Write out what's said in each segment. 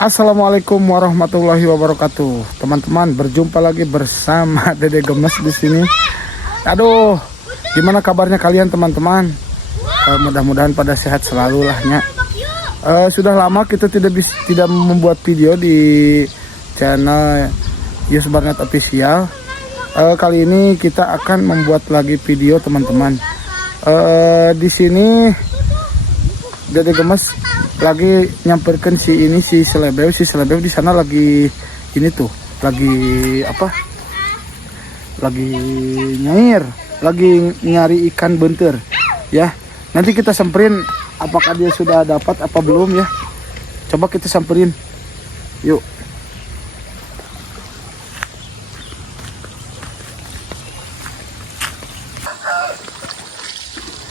Assalamualaikum warahmatullahi wabarakatuh. Teman-teman, berjumpa lagi bersama Dede Gemes di sini. Aduh, gimana kabarnya kalian teman-teman? Mudah-mudahan pada sehat selalu lahnya. Sudah lama kita tidak membuat video di channel Yusbarnet Official. Kali ini kita akan membuat lagi video teman-teman. Di sini Dede Gemes lagi nyamperkan si Selebew di sana lagi ini tuh lagi apa, lagi nyair, lagi nyari ikan bentir ya. Nanti kita samperin apakah dia sudah dapat apa belum ya, coba kita samperin yuk.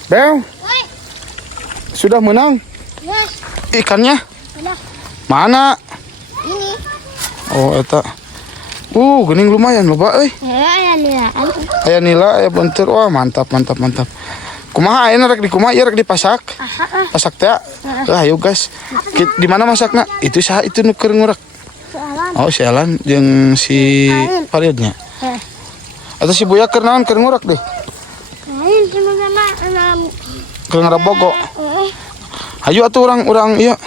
Bew, sudah menang ikannya? Mana? Ini. Oh, eta. Gening lumayan loba euy. Aya nila, aya bentur. Wah, mantap. Kumaha ayeuna rek di kumaha ieu rek dipasak? Pasak teh. Ayo guys. Di mana masakna? Itu saha itu nu keur ngurek. Oh, si Alan jeung si Faridnya. Atau si Buya keur naon keur ngurek deh. Lain sebenarnya Keur ngarabogo. Ayo atuh orang iya.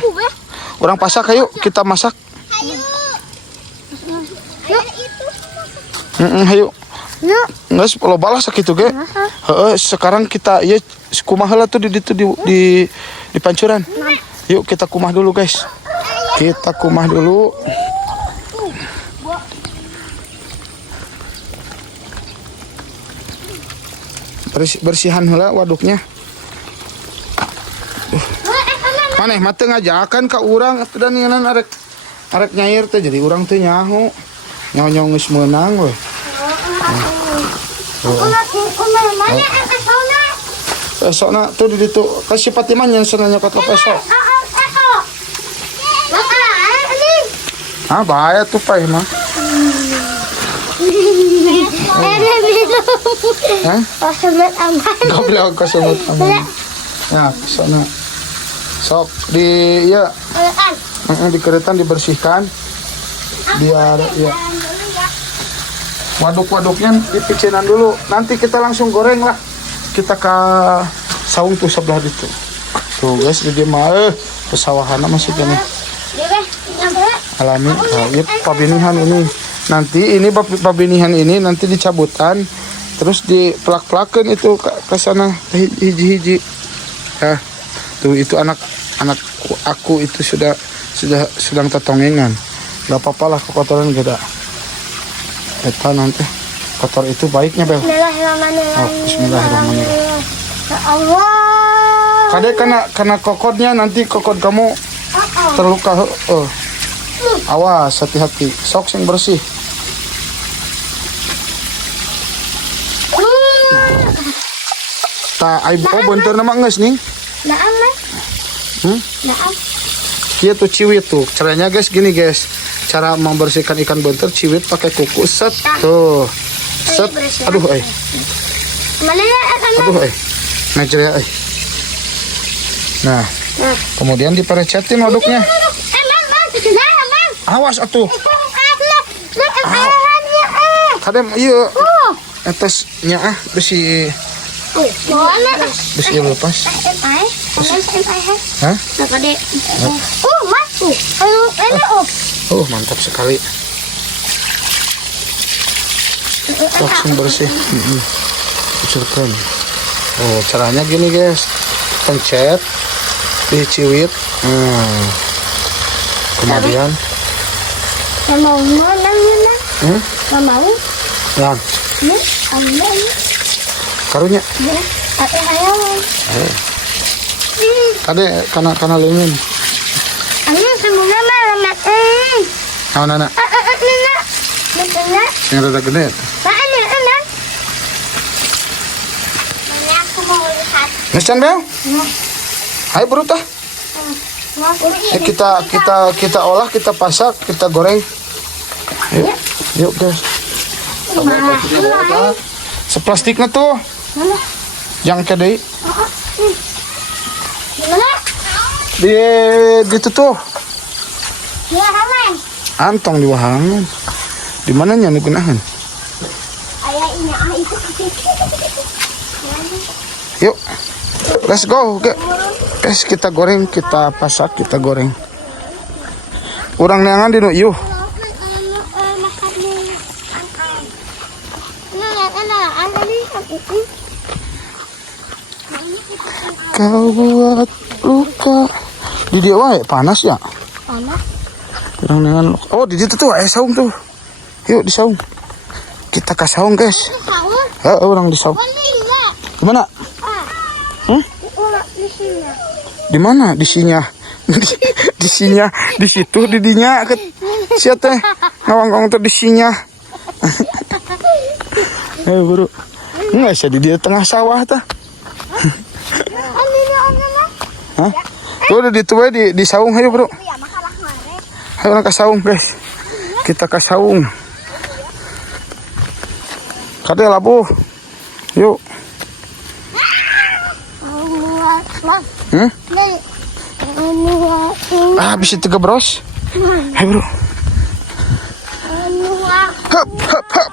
Orang pasak ayo kita masak. Ayo. Yuk. Geus loba lah sakitu ge. Heeh, sekarang kita ieu kumaha heula tuh di pancuran. Yuk kita kumah dulu guys. Kita kumah dulu. Bersihan heula waduknya. Maneh mah teu ngajakan ka urang atuh dan ngeunaan arek nyair teh jadi urang teh nyaho. Nyaho geus meunang we. Esokna tuh di ditu kasih Fatimah nya sana nyokot lo esok. Ah bahaya tuh pai mah. Hah? Kasumut aman. Goblok kasumut aman. Ya, sana. Sok di ya di keretan dibersihkan biar ya waduk-waduknya dipicinan dulu, nanti kita langsung goreng lah, kita ke saung tuh sebelah itu tuh guys. Jadi mah pesawahan masih gini alami. Ya pabinihan ini nanti pabinihan ini nanti dicabutan terus dipelak-pelakan itu ke sana hiji-hiji ya. Tuh itu anak aku itu sedang tetongengan. Gak apa-apa lah kotoran geda. Eta nanti kotor itu baiknya Bel. Bismillahirrahmanirrahim. Oh, bismillahirrahmanirrahim. Ya Allah. Kade kena kokotnya nanti kokot kamu terluka. Awas hati-hati. Sok sing bersih. Bentar nama nges nih. Naam, Mas. Naam. Iya tuh ciwit tuh. Caranya guys gini guys. Cara membersihkan ikan bentar ciwit pakai kuku set. Tuh. Set. Aduh Mana ya akan? Aduh Ngejreh Nah. Kemudian diperecetin waduknya. Awas atuh. Kadem iya. Atasnya besi. Besi lepas. Hah? Mantap sekali. Langsung bersih. Kucurkan. Caranya gini guys. Pencet diciwit. Kemudian mau mana? Mau? Yang karunya. Kade kana leungeun. Anu semuanya mah lemak. Naon-na? Yang rada gede. Mana? Aku mau lihat. Geus can Bel? Ayo buru tah. Kita olah, kita pasak, kita goreng. Yuk guys. Seplastiknya tuh. Mana? Yang kedai. Mana? Di gitu tuh. Ya, Haman. Antong di wahangan. Di mananya digunakan? Ayah ini itu. Yuk. Let's go. Guys, kita goreng, kita pasak, kita goreng. Urang neangan dinu yuk. Kau buat luka. Di dia wae panas ya. Panas. Urang neangan. Oh, di situ tuh saung tuh. Yuk di saung. Kita ke saung, guys. Sahur. Orang di saung. Enggak. Gimana? Di sini. Di mana? Di sinya. Di sinya, di situ di dinya ke sia teh. Ngawang-ngawang tuh di sinya. Buru. Enggak sih di dia tengah sawah tah. Hah? Tuh udah di tuh di saung ayo, Bro. Ayo ke saung, guys. Kita ke saung. Kade labu. Yuk. Hmm? Habis itu gebros. Ayo, Bro. Hop, hop, hop.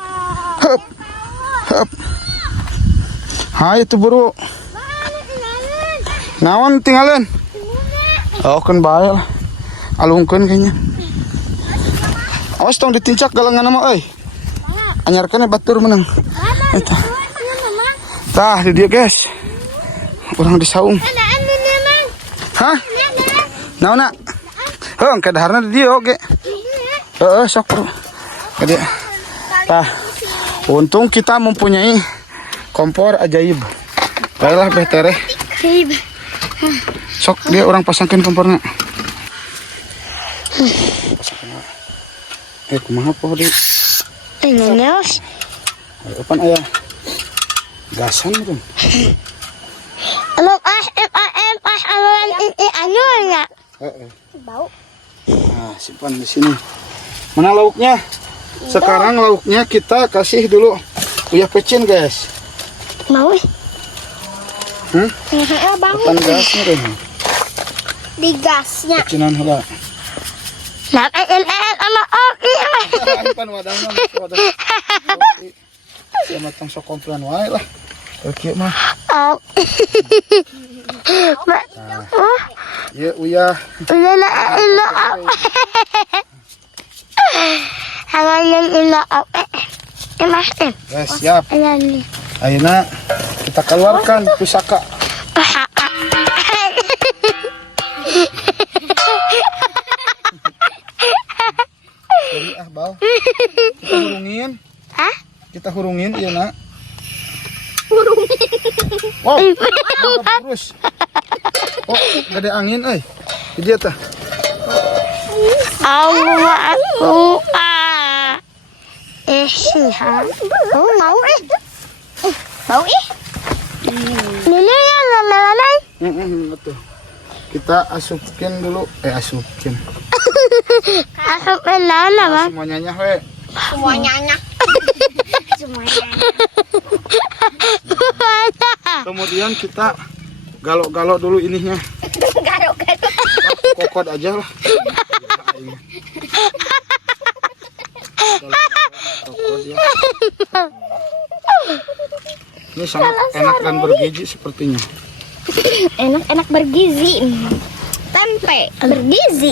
Hop. Hop. Hai itu, Bro. Naon tinggalin? Oh, kan bae lah. Alungkeun kayaknya. Awas tong ditincak galangan mah euy. Anyarkeun batur menang. Eta. Tah di dia, guys. Urang di saung. Hah? Naon nak? Heuh, ke daharna di dieu oge. Heeh, sok, Bro. Ke dia. Tah. Untung kita mempunyai kompor ajaib. Baiklah betere. Sok dia orang pasangkan kompornya. Kumaha poh di? Neos. Kapan aya gasan itu? Anu ya. Bau. Nah, simpan di sini. Mana lauknya? Sekarang lauknya kita kasih dulu uyah pecin, guys. Mau? Kapan gasnya deh? Di gasnya. Pecinan heula. Sama oki. Pan wadahna wadah. Sia matang sok komplan wae lah. Oke mah. Ya uyah. Guys, siap. Ayeuna kita keluarkan pusaka. Jadi bal. Kita hurungin. Hah? Kita hurungin ieu na. Hurungin. Oh, terus. Oh, gede angin euy. Di dia tah. Aku siha. Mau Mau Ini ya lalai. Betul. Kita asupkin dulu. Asupkin. Asupin lala, Bang. Semuanya we. Semuanya. Kemudian kita galok-galok dulu ininya. Garuk-garuk. Kokot aja lah. Kokot ya. Ini sangat enak dan bergizi sepertinya. Enak-enak bergizi. Tempe bergizi.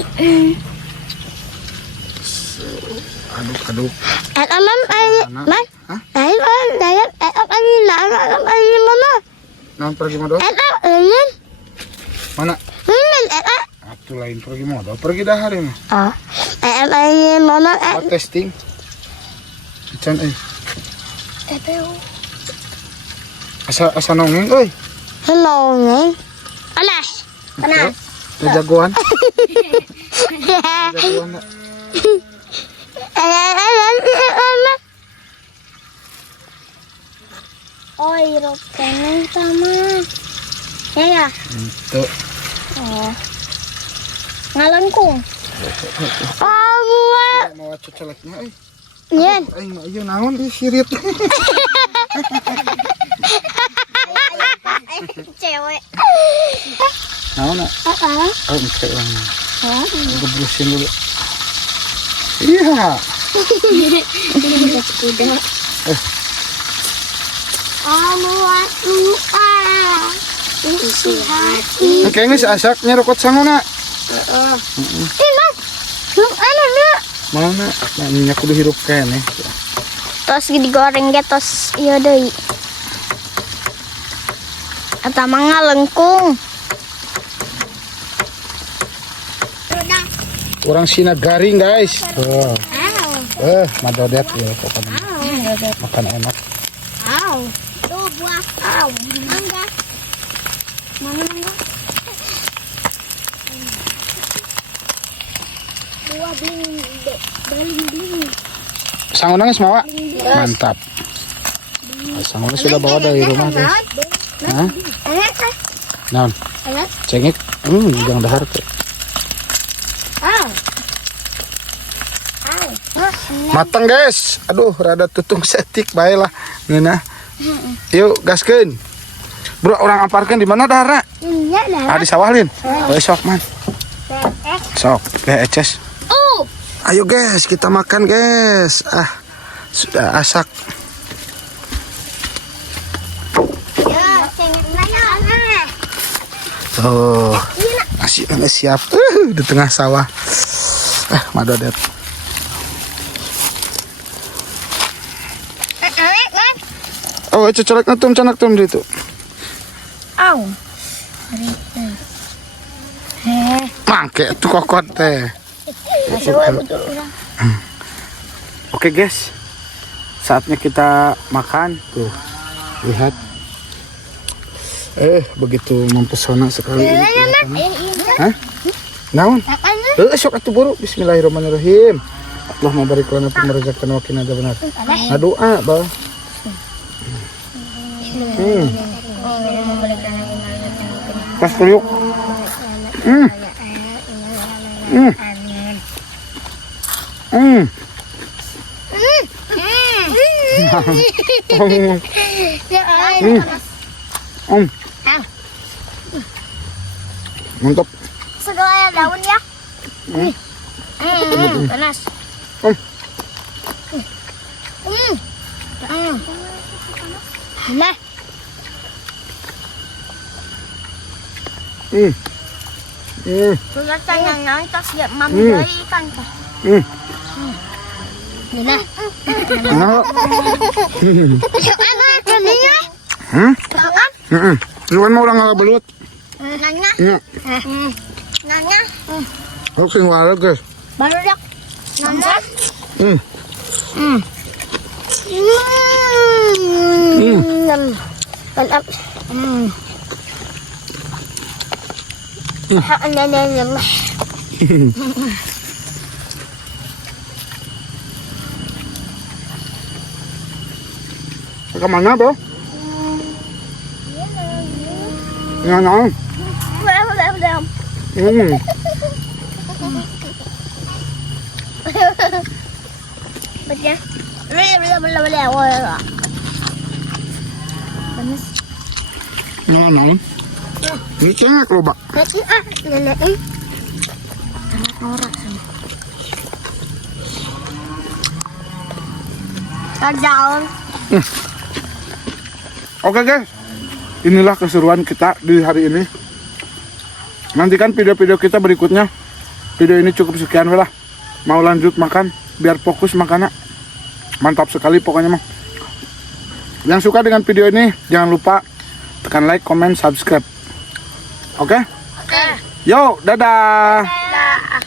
Aduk-aduk. Nah, pergi modal. Mana? Atuh lain pergi modal. Pergi dahar ini. Testing. Can Asa nongeng euy. Panas. Panas. Jagoan. Jagoan. Oi, rokeneng sama. Ya. Itu. Oh. Ngalengkung. Mau cocoleknya euy. Yen. Aing mah ieu naon di sirit. Cewek. Naon nak? Oh, cek orang. Gebrusin dulu. Iya. Kuda. Aku isi hati. Kayaknya si asaknya rokot sangona. Mas, ano na? Mana? Nanya kudu hirup kene. Tos digoreng ge tos ieu deui. Eta mah ngalengkung. Orang Cina garing guys. Tuh. Madodet ya pokoknya. Makan enak. Tuh buah. Mangga. Mana mangga? Buah belimbing. Sangunang Mawa? Mantap. Sangunang sudah bawa dari rumah guys. Hah? Naon? Cengik? Jangan dahar tuh. Matang guys. Aduh, rada tutung setik baiklah. Ngeunah. Yuk, gaskeun. Bro, orang amparkeun di mana dahara? Iya lah. Di sawah Lin. Sok man. Sok, eces. Ayo guys, kita makan guys. Sudah asak. Tuh, nasi udah siap. Di tengah sawah. Madodet. Oh, cocolek natum canak tum itu. Mangke tuh kokot teh. Oke guys, saatnya kita makan. Tuh, lihat. Begitu mempesona sekali. Hah? Naon? Sok atuh buru. Bismillahirrahmanirrahim. Allah mabarik lana fi marzaqtana wa qina adzabannar. Doa, Bah. Pas kriuk. Mantap. Segala daun ya. Panas. Nah. Sudah tanya tas ya mami dari ikan kah? Nah. Luan mau orang nggak belut. Nanya. Nanya. Oke, ngawal guys. Baru dak. Nanya. Mantap. Kemana bro? Nggak. Belum. Baca. Belum. Panas. Nggak. Ini cengek loh, Pak. Lelein. Anak norak sama. Daun. Oke guys, inilah keseruan kita di hari ini. Nantikan video-video kita berikutnya. Video ini cukup sekian lah. Mau lanjut makan, biar fokus makannya. Mantap sekali pokoknya mah. Yang suka dengan video ini, jangan lupa tekan like, comment, subscribe. Oke? Oke. Yo, dadah. Dah.